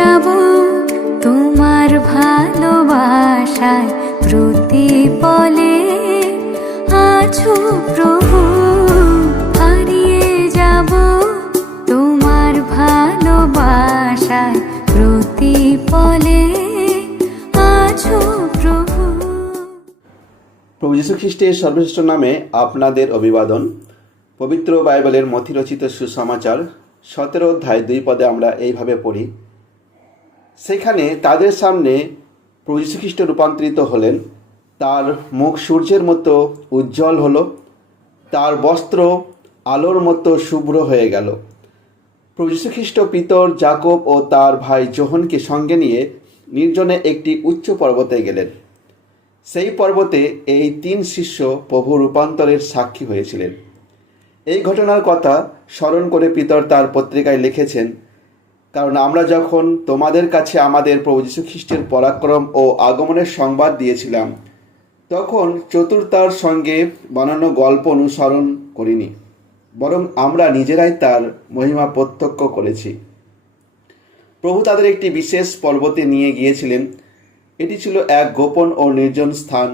যাব তোমার ভালোবাসায় প্রতিপলে আছো প্রভু। হারিয়ে যাব তোমার ভালোবাসায় প্রতিপলে আছো প্রভু। প্রভু যীশু খ্রিস্টের সর্বশ্রেষ্ঠ নামে আপনাদের অভিবাদন। পবিত্র বাইবেলের মথিরচিত সুসমাচার 17 অধ্যায় 2 পদে আমরা এইভাবে পড়ি, সেখানে তাদের সামনে প্রভু যীশু খ্রিস্ট রূপান্তরিত হলেন। তার মুখ সূর্যের মতো উজ্জ্বল হলো, তার বস্ত্র আলোর মতো শুভ্র হয়ে গেল। প্রভু যীশু খ্রিস্ট পিতর যাকব ও তার ভাই যোহনকে সঙ্গে নিয়ে নির্জনে একটি উচ্চ পর্বতে গেলেন। সেই পর্বতে এই 3 শিষ্য প্রভু রূপান্তরের সাক্ষী হয়েছিলেন। এই ঘটনার কথা স্মরণ করে পিতর তার পত্রিকায় লিখেছেন, কারণ আমরা যখন তোমাদের কাছে আমাদের প্রভু যীশু খ্রিস্টের পরাক্রম ও আগমনের সংবাদ দিয়েছিলাম, তখন চতুরতার সঙ্গে বানানো গল্প অনুসরণ করিনি, বরং আমরা নিজেরাই তার মহিমা প্রত্যক্ষ করেছি। প্রভু তাদের একটি বিশেষ পর্বতে নিয়ে গিয়েছিলেন। এটি ছিল এক গোপন ও নির্জন স্থান,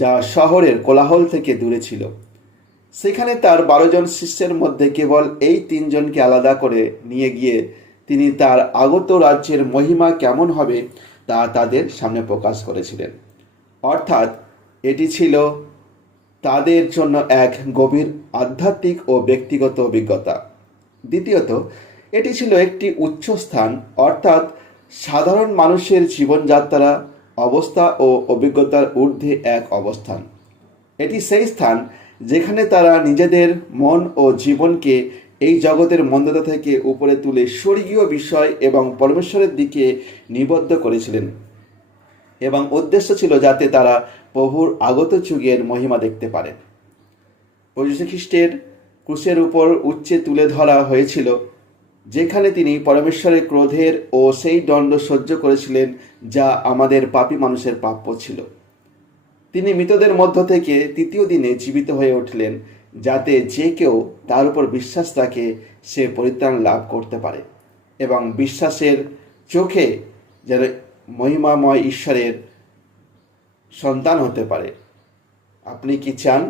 যা শহরের কোলাহল থেকে দূরে ছিল। সেখানে তার 12 জন শিষ্যের মধ্যে কেবল এই 3 জনকে আলাদা করে নিয়ে গিয়ে তিনি তার আগত রাজ্যের মহিমা কেমন হবে তা তাদের সামনে প্রকাশ করেছিলেন। অর্থাৎ এটি ছিল তাদের জন্য এক গভীর আধ্যাত্মিক ও ব্যক্তিগত অভিজ্ঞতা। দ্বিতীয়ত, এটি ছিল একটি উচ্চ স্থান, অর্থাৎ সাধারণ মানুষের জীবনযাত্রা, অবস্থা ও অভিজ্ঞতার ঊর্ধ্বে এক অবস্থান। এটি সেই স্থান যেখানে তারা নিজেদের মন ও জীবনকে এই জগতের মন্দতা থেকে উপরে তুলে স্বর্গীয় বিষয় এবং পরমেশ্বরের দিকে নিবদ্ধ করেছিলেন, এবং উদ্দেশ্য ছিল যাতে তারা প্রভুর আগত যুগের মহিমা দেখতে পারেন। প্রভু যীশু খ্রিস্টের ক্রুশের উপর উচ্চে তুলে ধরা হয়েছিল, যেখানে তিনি পরমেশ্বরের ক্রোধের ও সেই দণ্ড সহ্য করেছিলেন যা আমাদের পাপী মানুষের প্রাপ্য ছিল। তিনি মৃতদের মধ্য থেকে 3য় দিনে জীবিত হয়ে উঠলেন, যাতে যে কেউ তার উপর বিশ্বাস রাখে সে পরিত্রাণ লাভ করতে পারে এবং বিশ্বাসের চোখে যেন মহিমাময় ঈশ্বরের সন্তান হতে পারে। আপনি কি চান